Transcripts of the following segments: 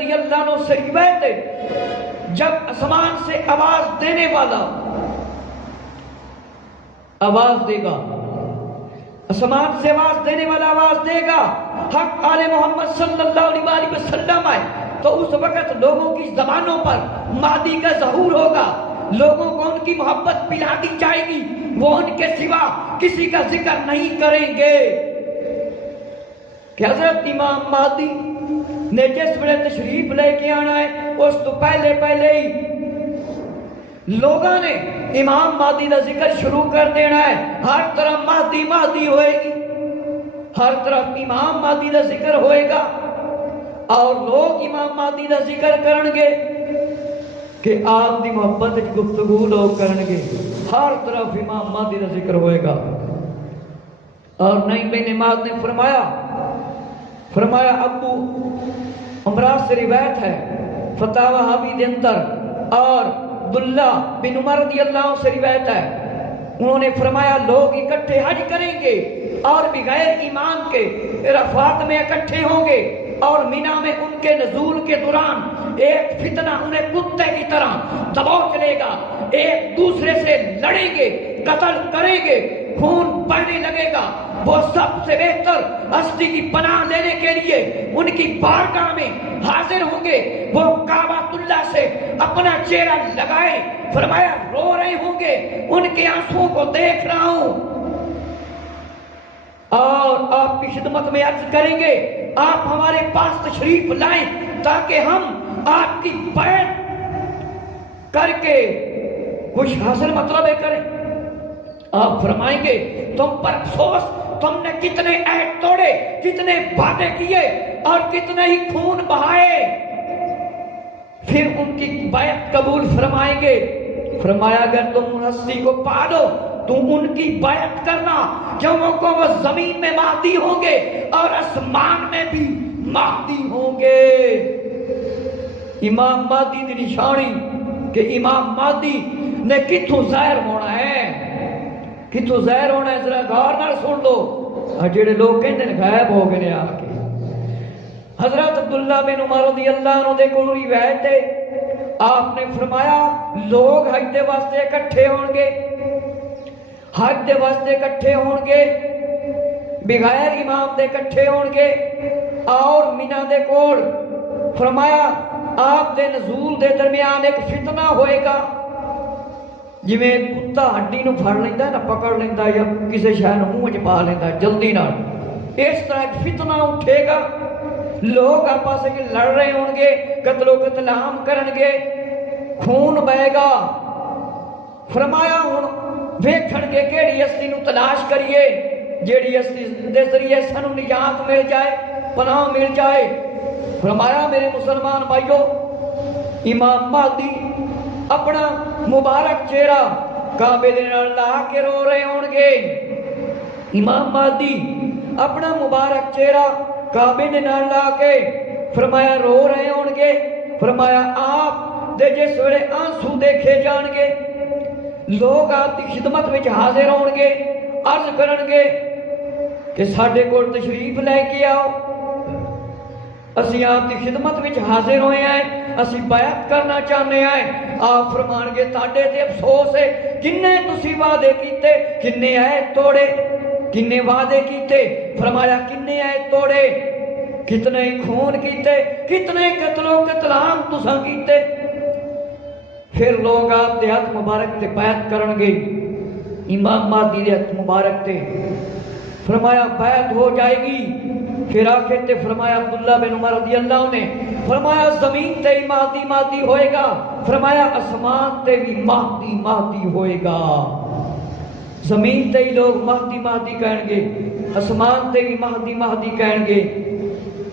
رضی اللہ عنہ سے روایت ہے جب آسمان سے آواز دینے والا آواز دے گا، آسمان سے آواز دینے والا آواز دے گا، حق آل محمد صلی اللہ علیہ وسلم آئے، تو اس وقت لوگوں کی زبانوں پر مہدی کا ظہور ہوگا، لوگوں کو ان کی محبت پلا دی جائے گی، وہ ان کے سوا کسی کا ذکر نہیں کریں گے کہ حضرت امام مہدی نے جس ویلے تشریف لے کے آنا ہے اس تو پہلے ہی لوگوں نے امام مہدی کا ذکر شروع کر دینا ہے، ہر طرف مہدی مہدی ہوئے گی، ہر طرف امام مہدی کا ذکر ہوئے گا، اور لوگ امام مہدی کا ذکر کرن گے کہ آپ دی محبت گفتگو لوگ کرن گے، ہر طرف امام مہدی کا ذکر ہوئے گا۔ اور نہیں بن نماز نے فرمایا ابو امراض سے روایت ہے فتح وہابی دے اندر، اور عبداللہ بن عمر رضی اللہ عنہ سے روایت ہے، انہوں نے فرمایا لوگ اکٹھے حج کریں گے اور بغیر ایمان کے عرفات میں اکٹھے ہوں گے، اور مینا میں ان کے نزول کے دوران ایک فتنہ انہیں کتے کی طرح دبوچ لے گا، ایک دوسرے سے لڑیں گے، قتل کریں گے، خون بہنے لگے گا، وہ سب سے بہتر ہستی کی پناہ لینے کے لیے ان کی بارگاہ میں حاضر ہوں گے، وہ کعبۃ اللہ سے اپنا چہرہ لگائے، فرمایا رو رہے ہوں گے، ان کے آنسوؤں کو دیکھ رہا ہوں، اور آپ کی خدمت میں عرض کریں گے آپ ہمارے پاس تشریف لائیں تاکہ ہم آپ کی بیعت کر کے کچھ حاصل مطلب کریں۔ آپ فرمائیں گے تم پر افسوس، تم نے کتنے عہد توڑے، کتنے وعدے کیے اور کتنے ہی خون بہائے، پھر ان کی بیعت قبول فرمائیں گے۔ فرمایا اگر تم ان ہستی کو پا دو تم ان کی بیعت کرنا، کیونکہ وہ زمین میں مہدی ہوں گے اور آسمان میں بھی مہدی ہوں گے۔ امام مہدی دی نشانی کہ امام مہدی نے کتھوں ظاہر ہونا ہے، کتھوں ظاہر ہونا ہے، ذرا غور نال سن لو، جڑے لوگ کہندے نے غائب ہو گئے آ کے۔ حضرت عبداللہ بن عمر رضی اللہ عنہ دے کول روایت ہے، آپ نے فرمایا لوگ حج دے واسطے اکٹھے ہون گے، حج دے واسطے اکٹھے ہون گے، بغیر امام دے اکٹھے ہون گے، اور مینا دے کول فرمایا آپ دے نزول دے درمیان ایک فتنہ ہوئے گا، جویں کتا ہڈی نو پھڑ لیندا ہے نا، پکڑ لیندا یا کسی شے نو منہ وچ پا لیندا جلدی نال، اس طرح ایک فتنہ اٹھے گا، لوگ آپس وچ لڑ رہے ہون گے، قتل و قتل عام کرن گے، خون بہے گا۔ فرمایا ہن ویکھن گے کیڑی ہستی نو تلاش کریے جیڑی ہستی دے ذریعے سانو نجات مل جائے، پناہ مل جائے۔ فرمایا میرے مسلمان بھائیو، امام مہدی اپنا مبارک چہرہ کعبے دے نال لا کے رو رہے ہون گے، امام مہدی اپنا مبارک چہرہ کعبے دے نال لا کے فرمایا رو رہے ہون گے، فرمایا آپ دے جس ویلے آنسو دیکھے جان گے، لوگ آپ کی خدمت وچ حاضر ہون گے، عرض کرن گے کہ ساڈے کول تشریف لے کے آؤ، اسی آپ کی خدمت وچ حاضر ہوئے ہیں، اسی بیعت کرنا چاہنے ہیں۔ آپ فرمان گے تاڈے تے افسوس ہے، کنے تسی وعدے کیتے، کنے عہد توڑے، کنے وعدے کیتے، فرمایا کنے عہد توڑے، کتنے خون کیتے، کتنے قتل و قتل عام تساں کیتے۔ پھر لوگ آپ دے ہاتھ مبارک تے بیعت کرن گے، امام مہدی دے ہاتھ مبارک تے، فرمایا بیعت ہو جائے گی۔ پھر آخر تے فرمایا عبداللہ بن عمر رضی اللہ عنہ نے فرمایا زمین تے ہی مہدی مہدی ہوئے گا، فرمایا آسمان تے بھی مہدی مہدی ہوئے گا، زمین تے ہی لوگ مہدی مہدی کہیں گے، آسمان تے بھی مہدی مہدی کہیں گے۔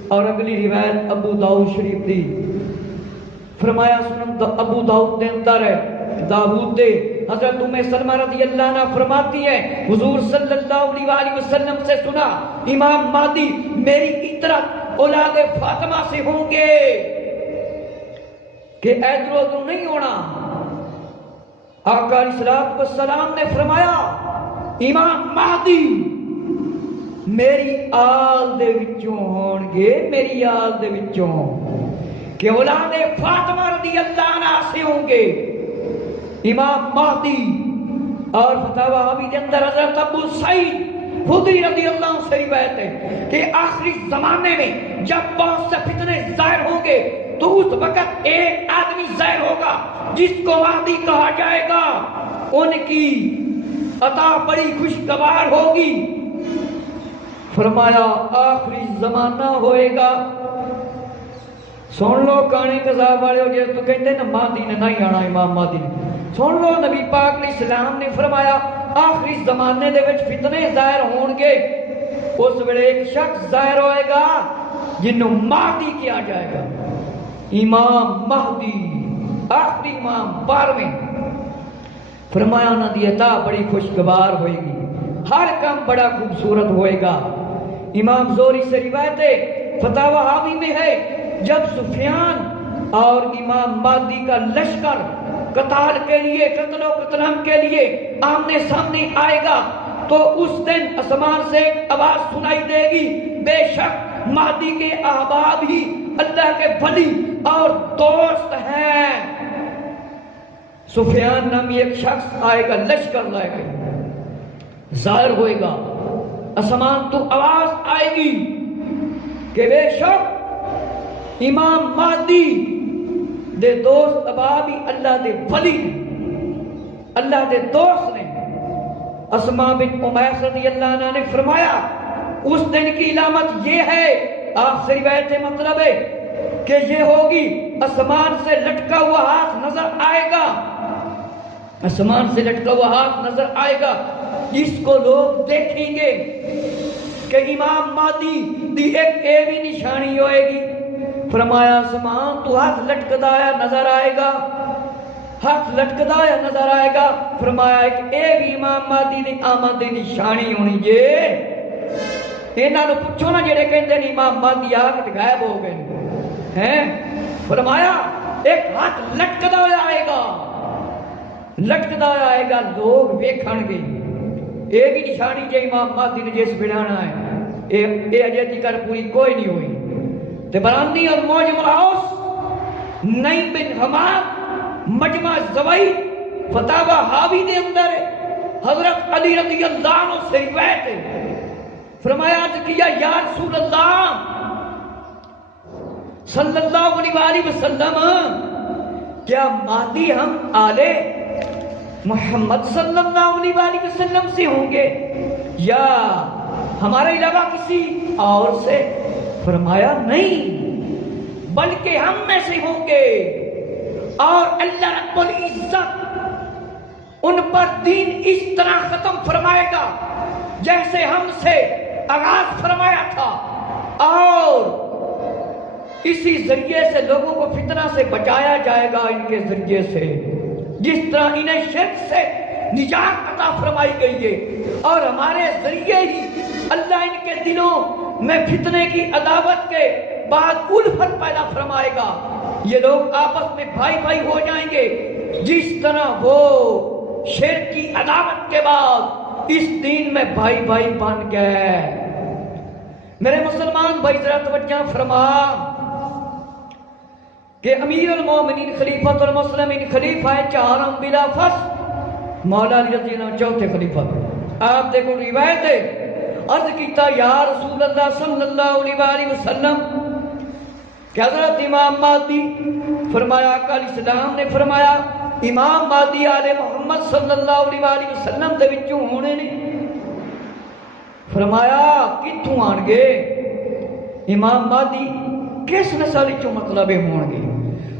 اور اگلی روایت ابو داؤد شریف دی، فرمایا سنن ابو داؤد دے اندر ہے، داؤد دے حضرت ام سلمہ رضی اللہ عنہ فرماتی ہے حضور صلی اللہ علیہ وسلم سے سنا امام مہدی میری اطرت اولاد فاطمہ سے ہوں گے کہ ادھر ادھر نہیں ہونا۔ آقا علیہ السلام نے فرمایا امام مہدی میری آل دے وچوں ہون گے، میری آل دے وچوں، کہ اولاد فاطمہ رضی اللہ عنہ سے ہوں گے امام مہدی، اور فتاوی حاوی کے اندر حضرت ابو سعید خدری رضی اللہ عنہ سے روایت ہے کہ آخری زمانے میں جب بہت سے فتنے ظاہر ہوں گے تو اس وقت ایک آدمی ظاہر ہوگا جس کو مہدی کہا جائے گا، ان کی عطا بڑی خوشگوار ہوگی۔ فرمایا آخری زمانہ ہوئے گا، سن لو کہانی کذاب والے ہو جس تو کہتے ہیں نا مہدی نے نہیں آنا، امام مہدی نے، سن لو نبی پاک علیہ السلام نے فرمایا آخری زمانے دے وچ فتنے ظاہر ہون گے، اس ویلے ایک شخص ظاہر ہوئے گا جنوں مہدی کیا جائے گا، امام مہدی، آخری امام 12ویں۔ فرمایا انہاں دی عطا بڑی خوشگوار ہوئے گی، ہر کام بڑا خوبصورت ہوئے گا۔ امام زوری سے روایت ہے، فتاوی حاوی میں ہے، جب سفیان اور امام مہدی کا لشکر قتال کے لیے، قتل و قتل کے لیے آمنے سامنے آئے گا تو اس دن آسمان سے ایک آواز سنائی دے گی، بے شک مہدی کے احباب ہی اللہ کے ولی اور دوست ہیں۔ سفیان نامی ایک شخص آئے گا، لشکر لائے گا، ظاہر ہوئے گا، آسمان تو آواز آئے گی کہ بے شک امام مہدی دے دوست احباب ہی اللہ دے ولی، اللہ دے دوست نے۔ اسماء بن امیس رضی اللہ عنہ نے فرمایا اس دن کی علامت یہ ہے، آپ سے روایت مطلب ہے کہ یہ ہوگی آسمان سے لٹکا ہوا ہاتھ نظر آئے گا، آسمان سے لٹکا ہوا ہاتھ نظر آئے گا جس کو لوگ دیکھیں گے کہ امام مہدی دی ایک ایوی نشانی ہوئے گی۔ فرمایا آسمان تو ہاتھ لٹکدا آیا نظر آئے گا، ہاتھ لٹکدا آیا نظر آئے گا۔ فرمایا ایک ایوی امام مہدی دی آمد دی نشانی ہونی جے، انہاں نوں پوچھو نا جڑے کہندے نے امام مہدی آ کے غائب ہو گئے ہیں، فرمایا ایک ہاتھ لٹکدا ہوا آئے گا، لٹکدا ہوا آئے گا، لوگ ویکھن گے یہ بھی نشانی جے امام مہدی نے جس بڑھانا ہے، اے اجے تک پوری کوئی نہیں ہوئی۔ تبرانی اور معجم الحوث نعیم بن حماد مجمع زوائد فتاوی حاوی دے اندر حضرت علی رضی اللہ عنہ سے روایت ہے، فرمایا عرض کیا یا رسول اللہ صلی اللہ علیہ وسلم، کیا مہدی ہم آل محمد صلی اللہ علیہ وسلم سے ہوں گے یا ہمارے علاوہ کسی اور سے؟ فرمایا نہیں، بلکہ ہم میں سے ہوں گے، اور اللہ رب العزت ان پر دین اس طرح ختم فرمائے گا جیسے ہم سے آغاز فرمایا تھا، اور اسی ذریعے سے لوگوں کو فتنہ سے بچایا جائے گا، ان کے ذریعے سے جس طرح انہیں شرک سے نجات عطا فرمائی گئی ہے، اور ہمارے ذریعے ہی اللہ ان کے دلوں میں فتنے کی عداوت کے بعد الفت پیدا فرمائے گا، یہ لوگ آپس میں بھائی بھائی ہو جائیں گے، جس طرح وہ شرک کی عداوت کے بعد اس دین میں بھائی بھائی بن گئے۔ میرے مسلمان بھائی ذرا توجہ فرما کہ امیر المومنین خلیفۃ المسلمین خلیفہ چہارم بلا فصل مولا علی رضی اللہ عنہ چوتھے خلیفہ، آپ دیکھو روایت ہے، عرض کیتا یا رسول اللہ صلی اللہ علیہ وسلم کہ حضرت امام مہدی، فرمایا آقا علیہ السلام نے فرمایا امام مہدی آل محمد صلی اللہ علیہ وسلم دے وچوں ہونے نے۔ فرمایا کتھوں آن گے؟ امام مہدی کس نسل وچوں مطلب ہون گے؟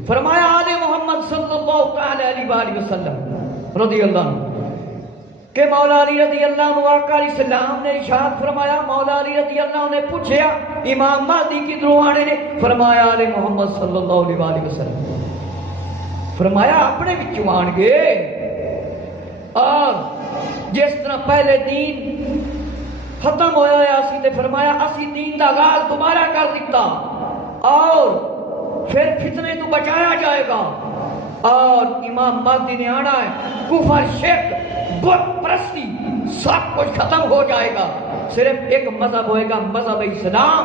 فرمایا آل محمد صلی اللہ علیہ وسلم رضی اللہ عنہ، کہ مولا علی رضی اللہ عنہ آقا علیہ السلام نے ارشاد فرمایا، مولا علی رضی اللہ عنہ نے پوچھا امام مہدی کدھروں آنے نے؟ فرمایا آل محمد صلی اللہ علیہ وسلم۔ فرمایا اپنے وچوں آن گے، اور جس طرح پہلے دین ختم ہویا ہے اسی تے فرمایا اسی دین دا آغاز دوبارہ کر دیتا، اور پھر فتنے تو بچایا جائے گا، اور امام مہدی نے آنا ہے، کفر شرک بت پرستی سب کچھ ختم ہو جائے گا، صرف ایک مذہب ہوئے گا، مذہب اسلام،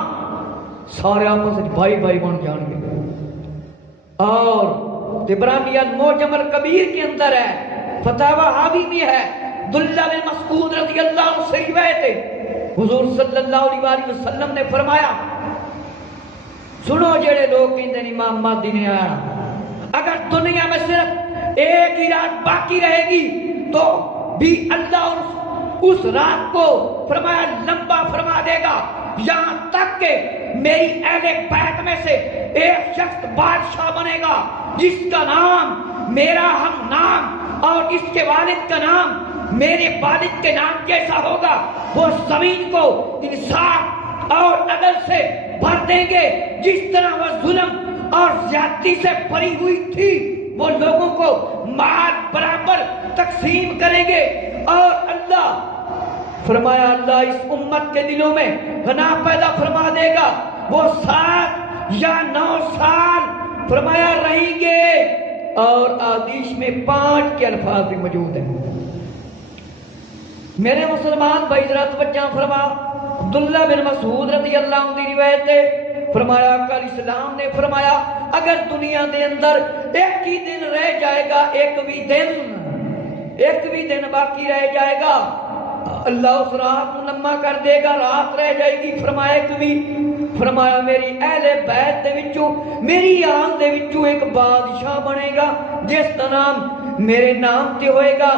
سارے آپس بھائی بھائی بن جان گے۔ اور تبرانی المعجم الکبیر کے اندر ہے، فتاوی حاوی میں ہے، عبداللہ بن مسعود رضی اللہ عنہ سے روایت ہے، حضور صلی اللہ علیہ وآلہ وسلم نے فرمایا سنو جڑے لوگ کہتے ہیں امام مہدی نے آنا، اگر دنیا میں صرف ایک ہی رات باقی رہے گی تو بھی اللہ اس رات کو فرمایا لمبا فرما دے گا، یہاں تک کہ میری اہل بیت میں سے ایک شخص بادشاہ بنے گا جس کا نام میرا ہم نام اور اس کے والد کا نام میرے والد کے نام جیسا ہوگا، وہ زمین کو انصاف اور عدل سے بھر دیں گے، جس طرح وہ ظلم اور زیادتی سے بھری ہوئی تھی وہ لوگوں کو مال برابر تقسیم کریں گے، اور اللہ فرمایا اللہ اس امت کے دلوں میں غنا پیدا فرما دے گا، وہ 7 یا 9 سال فرمایا رہیں گے، اور حدیث میں 5 کے الفاظ بھی موجود ہیں۔ میرے مسلمان بھائی ذرا توجہ فرما، عبداللہ بن مسعود رضی اللہ عنہ کی روایت ہے، فرمایا آقا علیہ السلام نے فرمایا اگر دنیا دے اندر ایک ہی دن رہ جائے گا، ایک بھی دن باقی رہ جائے گا، اللہ اس رات کو لمبا کر دے گا، رات رہ جائے گی، فرمایا میری اہل بیت دے وچوں میری آن دے وچوں ایک بادشاہ بنے گا جس کا نام میرے نام تے ہوئے گا،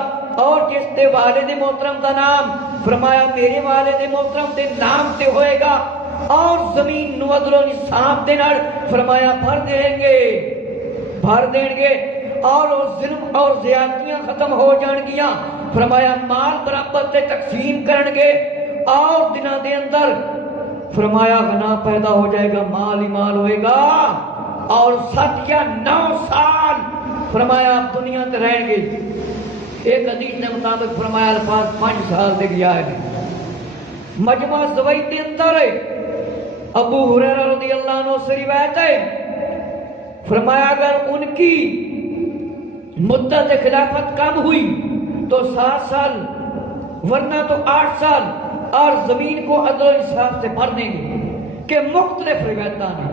اور جس دے والد محترم دا نام فرمایا میرے والد محترم دے نام تے ہوئے گا، اور زمین نو عدل و انصاف دے نال فرمایا بھر دیں گے، اور ظلم اور زیادتیاں ختم ہو جان گیاں، فرمایا مال برابر سے تقسیم کرن گے، اور دنوں دے اندر فرمایا غنا پیدا ہو جائے گا، مال ہی مال ہوئے گا، اور 7 یا 9 سال فرمایا آپ دنیا تے رہیں گے۔ ایک حدیث نے مطابق فرمایا الفاظ 5 سال دے گیا ہے۔ مجمع زوید کے اندر ابو ہریرہ رضی اللہ عنہ سے روایت ہے، فرمایا اگر ان کی مدت خلافت کم ہوئی تو 7 سال ورنہ تو 8 سال، اور زمین کو عدل و انصاف سے بھر دیں گے، کہ مختلف روایتاں نے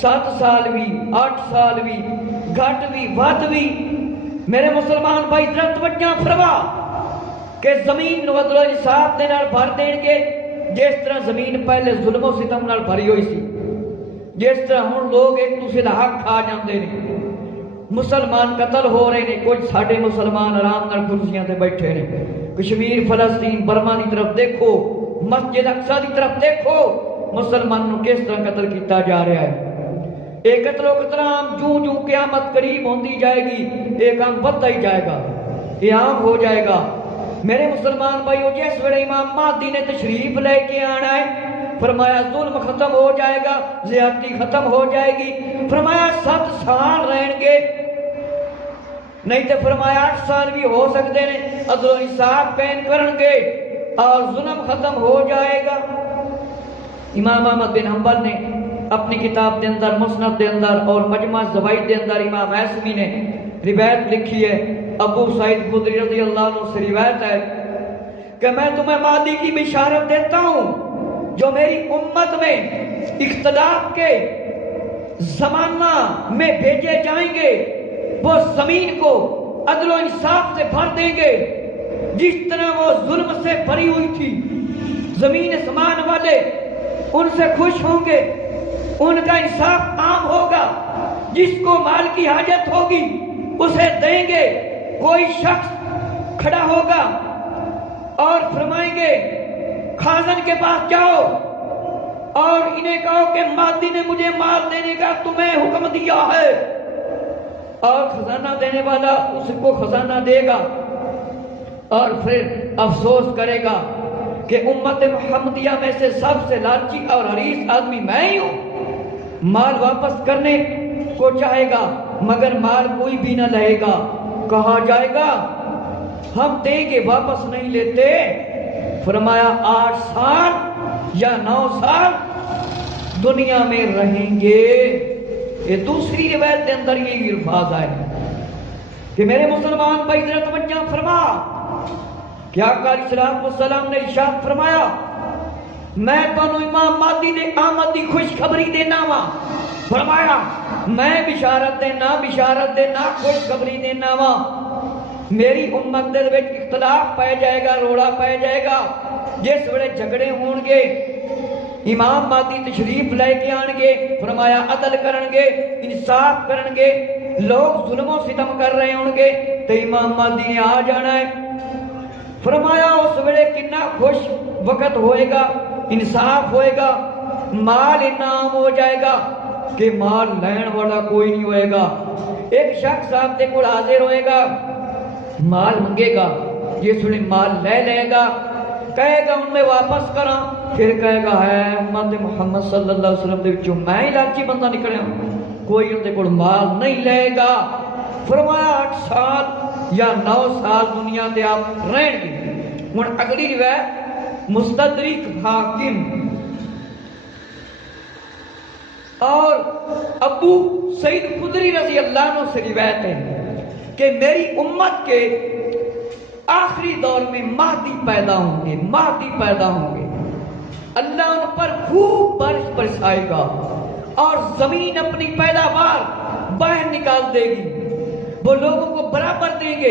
7 سال بھی 8 سال بھی گھٹ بھی ود بھی۔ میرے مسلمان بھائی ذرا توجہ فرما کہ زمین نو عدل و انصاف دے نال بھر دیں گے، جس طرح زمین پہلے ظلم و ستم نال بھری ہوئی سی، جس طرح ہن لوگ ایک دوسرے دا حق کھا جاندے نے، مسلمان قتل ہو رہے نے، کچھ ساڈے مسلمان آرام نال کرسیاں تے بیٹھے نے، کشمیر فلسطین برما دی طرف دیکھو، مسجد اقصی دی طرف دیکھو، مسلمان نو کس طرح قتل کیتا جا رہا ہے۔ ایک قتل و قتل عام جوں قیامت قریب ہوندی جائے گی، ایک عام بڑھتا ہی جائے گا، یہ عام ہو جائے گا۔ میرے مسلمان بھائیو جس ویلے امام مہدی نے تشریف لے کے آنا ہے، فرمایا ظلم ختم ہو جائے گا، زیادتی ختم ہو جائے گی، فرمایا 7 سال رہیں گے، نہیں تو فرمایا 8 سال بھی ہو سکتے ہیں، عدل و انصاف قائم کرن گے اور ظلم ختم ہو جائے گا۔ امام احمد بن حنبل نے اپنی کتاب دے اندر مسند دے اندر اور مجمع زوائد دے اندر امام حیثمی نے روایت لکھی ہے، ابو سعید خدری رضی اللہ عنہ سے روایت ہے کہ میں تمہیں مہدی کی بشارت دیتا ہوں جو میری امت میں اختلاف کے زمانہ میں بھیجے جائیں گے، وہ زمین کو عدل و انصاف سے بھر دیں گے، جس طرح وہ ظلم سے بھری ہوئی تھی، زمین اسمان والے ان سے خوش ہوں گے، ان کا انصاف عام ہوگا، جس کو مال کی حاجت ہوگی اسے دیں گے۔ کوئی شخص کھڑا ہوگا اور فرمائیں گے خازن کے پاس جاؤ اور انہیں کہو کہ مہدی نے مجھے مال دینے کا تمہیں حکم دیا ہے، اور خزانہ دینے والا اس کو خزانہ دے گا، اور پھر افسوس کرے گا کہ امت محمدیہ میں سے سب سے لالچی اور حریص آدمی میں ہی ہوں، مال واپس کرنے کو چاہے گا مگر مال کوئی بھی نہ لے گا، کہا جائے گا ہم دیں گے واپس نہیں لیتے، فرمایا 8 سال یا 9 سال دنیا میں رہیں گے۔ یہ دوسری روایت کے اندر یہ الفاظ آئے کہ میرے مسلمان بھائی ذرا توجہ فرما کہ آقا علیہ السلام نے ارشاد فرمایا میں تانوں امام مہدی دے آمد دی خوشخبری دینا وا. فرمایا میں بشارت دینا خوشخبری دینا وا. میری امت دے وچ اختلاف پہ جائے گا، روڑا پہ جائے گا. جس ویلے جھگڑے ہون گے امام مہدی تشریف لے کے آن گے. فرمایا عدل کرن گے، انصاف کرن گے. لوگ ظلم و ستم کر رہے ہون گے تو امام مہدی نے آ جانا ہے. فرمایا اس ویلے کتنا خوش وقت ہوئے گا، انصاف ہوئے گا، مال انعام ہو جائے گا کہ مال لین والا کوئی نہیں ہوئے گا. ایک شخص آپ دے کول حاضر ہوئے گا، مال منگے گا. جس ویلے مال لے گا کہے گا ان میں واپس کرا. پھر کہے گا ہے امت محمد صلی اللہ علیہ وسلم دے وچوں میں ہی لاچی بندہ نکلیا، کوئی ان دے کول مال نہیں لے گا. فرمایا 8 سال یا 9 سال دنیا تے آپ رہن گے. ہن اگلی روایت مستدرک حاکم اور ابو سعید خدری رضی اللہ عنہ سے روایت ہے کہ میری امت کے آخری دور میں مہدی پیدا ہوں گے. اللہ ان پر خوب بارش برسائے گا اور زمین اپنی پیداوار باہر نکال دے گی. وہ لوگوں کو برابر دیں گے.